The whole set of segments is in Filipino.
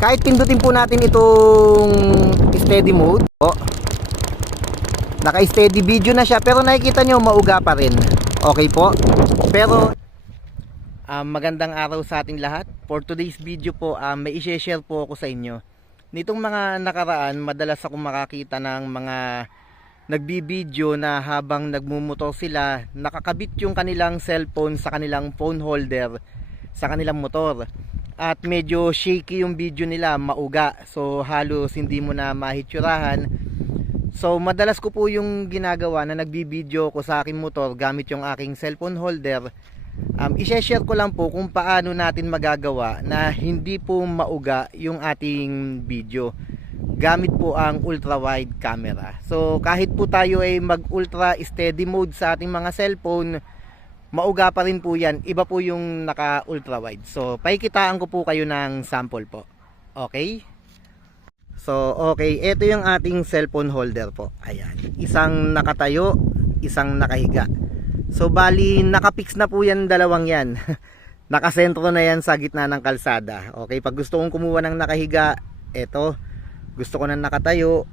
Kahit pindutin po natin itong steady mode po, naka steady video na siya, pero nakikita nyo mauga pa rin. Okay po. Pero magandang araw sa ating lahat. For today's video po, may i-share po ako sa inyo. Nitong mga nakaraan, madalas akong makakita ng mga nagbibideo na habang nagmumotor sila, nakakabit yung kanilang cellphone sa kanilang phone holder sa kanilang motor. At medyo shaky yung video nila, mauga. So halos hindi mo na mahitsurahan. So madalas ko po yung ginagawa na nagbibideo ko sa aking motor gamit yung aking cellphone holder. I-share ko lang po kung paano natin magagawa na hindi po mauga yung ating video gamit po ang ultra wide camera. So kahit po tayo ay mag ultra steady mode sa ating mga cellphone, mauga pa rin po yan. Iba po yung naka ultra wide. So pakikitaan ko po kayo ng sample po. Okay? So okay, ito yung ating cellphone holder po. Ayan, isang nakatayo, isang nakahiga. So bali nakapix na po yan, dalawang yan. Nakasentro na yan sa gitna ng kalsada. Okay, pag gusto kong kumuha ng nakahiga, eto. Gusto ko ng nakatayo,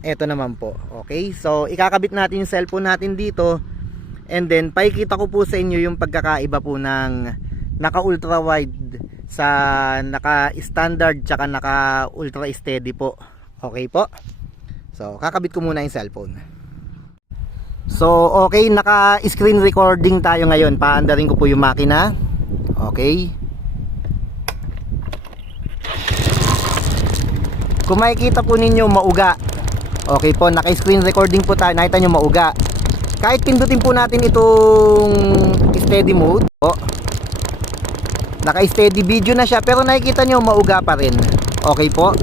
eto naman po. Okay, so ikakabit natin yung cellphone natin dito. And then pakikita ko po sa inyo yung pagkakaiba po ng naka ultra wide sa naka standard tsaka naka ultra steady po. Okay po. So kakabit ko muna yung cellphone. So okay, naka screen recording tayo ngayon. Paandarin ko po yung makina. Okay. Kung makikita po ninyo mauga. Okay po, naka screen recording po tayo. Nakita nyo mauga. Kahit pindutin po natin itong steady mode po, naka steady video na siya, pero nakikita nyo mauga pa rin. Okay po.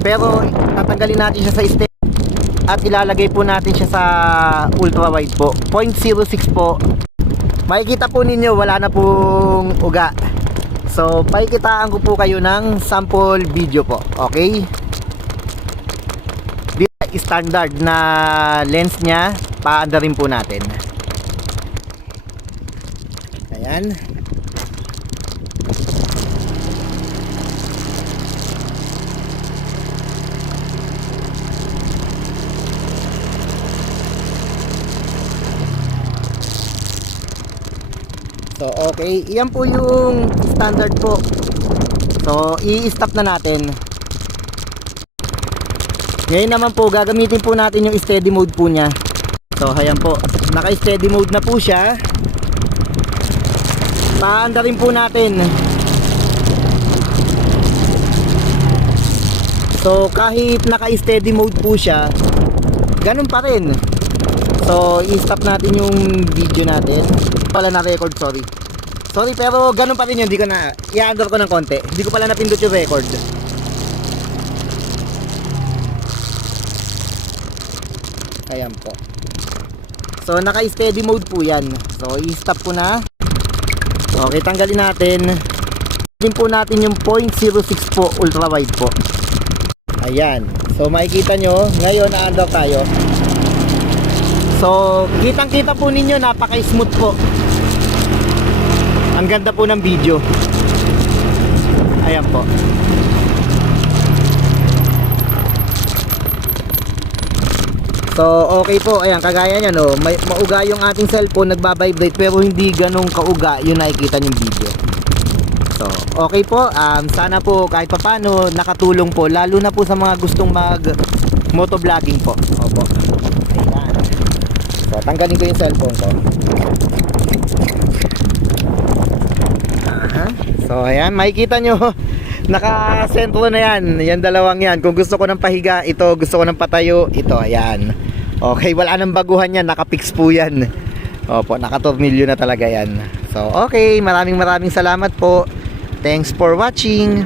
Pero tatanggalin natin siya sa steady at ilalagay po natin siya sa ultra wide po, 0.06 po. Makikita po ninyo wala na pong uga. So pakikitaan ko po kayo ng sample video po. Okay, standard na lens nya, paandarin po natin. Ayan. So okay, iyan po yung standard po. So i-stop na natin. Ngayon naman po, gagamitin po natin yung steady mode po niya. So ayan po, naka steady mode na po siya. Paandarin po natin. So kahit naka steady mode po siya, ganun pa rin. So i-stop natin yung video natin. Pala na record, sorry, pero ganun pa rin yun. Hindi ko na, i-under ko ng konti. Hindi ko pala napindot yung record. Ayan po. So naka steady mode po yan. So i-stop ko na. Okay, tanggalin natin. Tanggalin po natin yung 0.06 po ultra wide po. Ayan. So makikita nyo, ngayon na-under tayo. So kitang kita po ninyo, napaka-smooth po. Ang ganda po ng video. Ayan po. So okay po, ayan, kagaya niya no, mauga yung ating cellphone, nagba-vibrate pero hindi ganong kauga yung nakikita niyong video. So okay po, sana po kahit papano nakatulong po, lalo na po sa mga gustong mag motovlogging po. Opo. Ayan. So tanggalin ko yung cellphone ko. So ayan, makikita nyo nakasentro na yan. Yan dalawang yan. Kung gusto ko ng pahiga, ito. Gusto ko ng patayo, ito. Ayan. Okay, wala nang baguhan yan. Nakapix po yan. Opo, nakatornilyo na talaga yan. So okay, maraming salamat po. Thanks for watching.